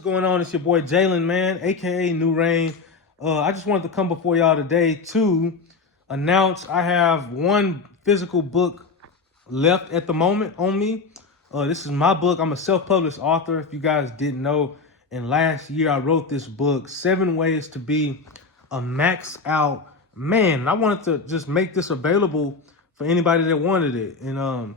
What's going on? It's your boy Jalen, man, aka New Rain. I just wanted to come before y'all today to announce I have one physical book left at the moment on me. This is my book. I'm a self-published author, if you guys didn't know. And last year I wrote this book, 7 Ways to Be a Max Out Man. And I wanted to just make this available for anybody that wanted it. And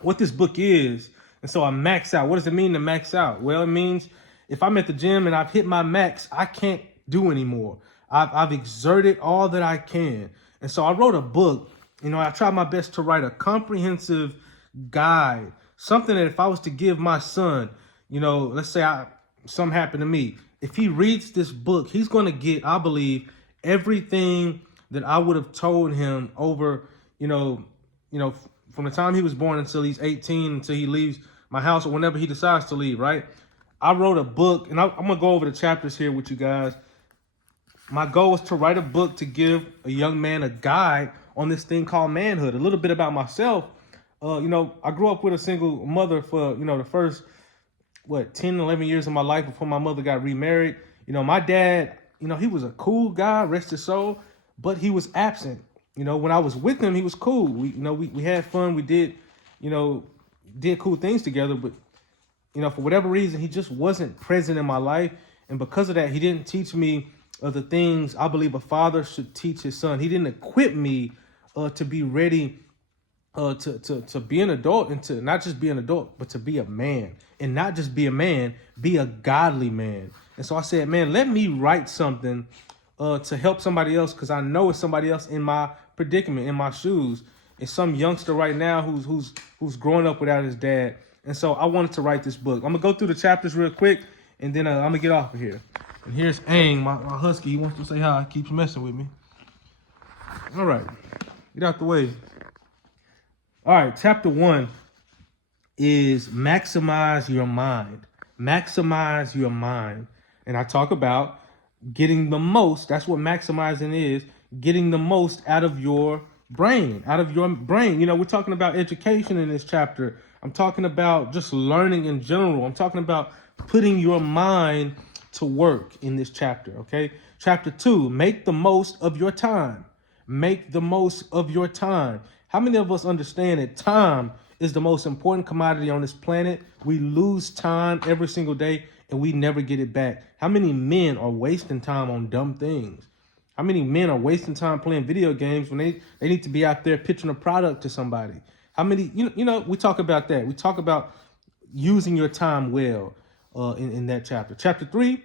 what this book is, and so I max out. What does it mean to max out? Well, it means if I'm at the gym and I've hit my max, I can't do anymore. I've exerted all that I can. And so I wrote a book. I tried my best to write a comprehensive guide, something that if I was to give my son, let's say something happened to me. If he reads this book, he's going to get, I believe, everything that I would have told him over, from the time he was born until he's 18, until he leaves my house or whenever he decides to leave, right? I wrote a book, and I'm going to go over the chapters here with you guys. My goal was to write a book to give a young man a guide on this thing called manhood. A little bit about myself. I grew up with a single mother for, the first, 10, 11 years of my life before my mother got remarried. My dad, he was a cool guy, rest his soul, but he was absent. When I was with him, he was cool. We had fun. We did cool things together, but for whatever reason, he just wasn't present in my life. And because of that, he didn't teach me the things I believe a father should teach his son. He didn't equip me to be ready to be an adult, and to not just be an adult, but to be a man. And not just be a man, be a godly man. And so I said, man, let me write something to help somebody else, because I know it's somebody else in my predicament, in my shoes. It's some youngster right now who's growing up without his dad. And so I wanted to write this book. I'm gonna go through the chapters real quick, and then I'm gonna get off of here. And here's Aang, my husky. He wants to say hi. He keeps messing with me. All right, get out the way. All right, chapter 1 is maximize your mind. Maximize your mind. And I talk about getting the most. That's what maximizing is. Getting the most out of your brain. We're talking about education in this chapter. I'm talking about just learning in general. I'm talking about putting your mind to work in this chapter, okay? Chapter 2, make the most of your time. Make the most of your time. How many of us understand that time is the most important commodity on this planet? We lose time every single day and we never get it back. How many men are wasting time on dumb things? How many men are wasting time playing video games when they need to be out there pitching a product to somebody? How many, we talk about that. We talk about using your time well in that chapter. Chapter 3,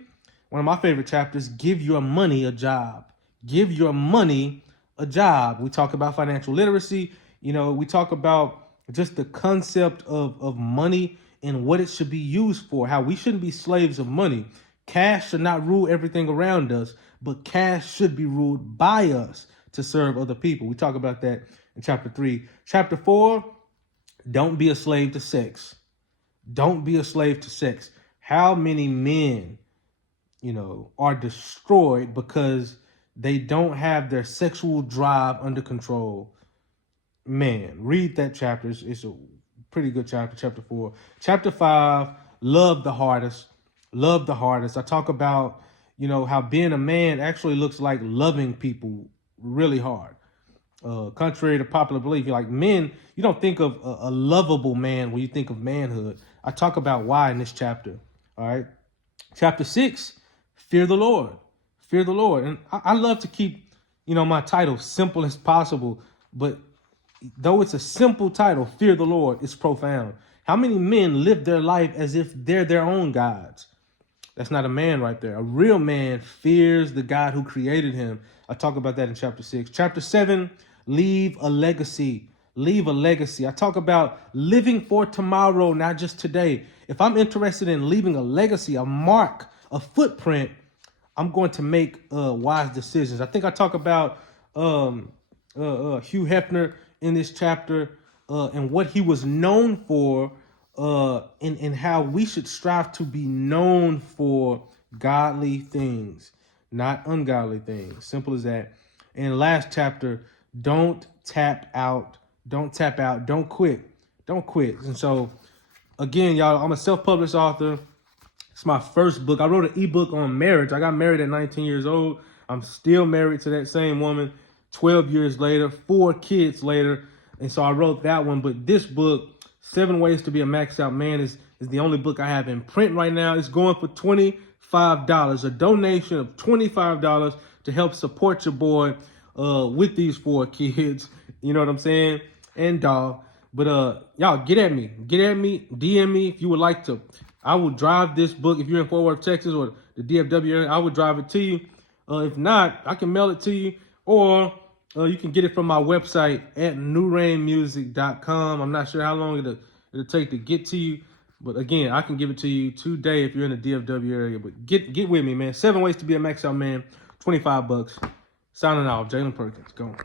one of my favorite chapters, give your money a job. Give your money a job. We talk about financial literacy. We talk about just the concept of money and what it should be used for, how we shouldn't be slaves of money. Cash should not rule everything around us, but cash should be ruled by us to serve other people. We talk about that in chapter 3. Chapter 4, don't be a slave to sex. Don't be a slave to sex. How many men, are destroyed because they don't have their sexual drive under control? Man, read that chapter. It's a pretty good chapter, chapter 4. Chapter 5, love the hardest. Love the hardest. I talk about, how being a man actually looks like loving people really hard. Contrary to popular belief, like men, you don't think of a lovable man when you think of manhood. I talk about why in this chapter. All right. Chapter 6, fear the Lord. Fear the Lord. And I love to keep, my title simple as possible. But though it's a simple title, fear the Lord, it's profound. How many men live their life as if they're their own gods? That's not a man right there. A real man fears the God who created him. I talk about that in chapter 6. Chapter 7, leave a legacy. Leave a legacy. I talk about living for tomorrow, not just today. If I'm interested in leaving a legacy, a mark, a footprint, I'm going to make wise decisions. I think I talk about Hugh Hefner in this chapter and what he was known for, and how we should strive to be known for godly things, not ungodly things. Simple as that. And last chapter, don't tap out. Don't tap out. Don't quit. Don't quit. And so, again, y'all, I'm a self-published author. It's my first book. I wrote an ebook on marriage. I got married at 19 years old. I'm still married to that same woman 12 years later, 4 kids later. And so I wrote that one. But this book, 7 Ways to Be a Maxed Out Man, is the only book I have in print right now. It's going for $25, a donation of $25 to help support your boy with these 4 kids. You know what I'm saying? And dog. But y'all get at me, DM me if you would like to. I will drive this book if you're in Fort Worth, Texas, or the DFW area. I will drive it to you. If not, I can mail it to you, or you can get it from my website at newrainmusic.com. I'm not sure how long it'll take to get to you, but again, I can give it to you today if you're in the DFW area. But get with me, man. 7 Ways to Be a Maxed Out Man, $25. Signing off, Jalen Perkins. Go.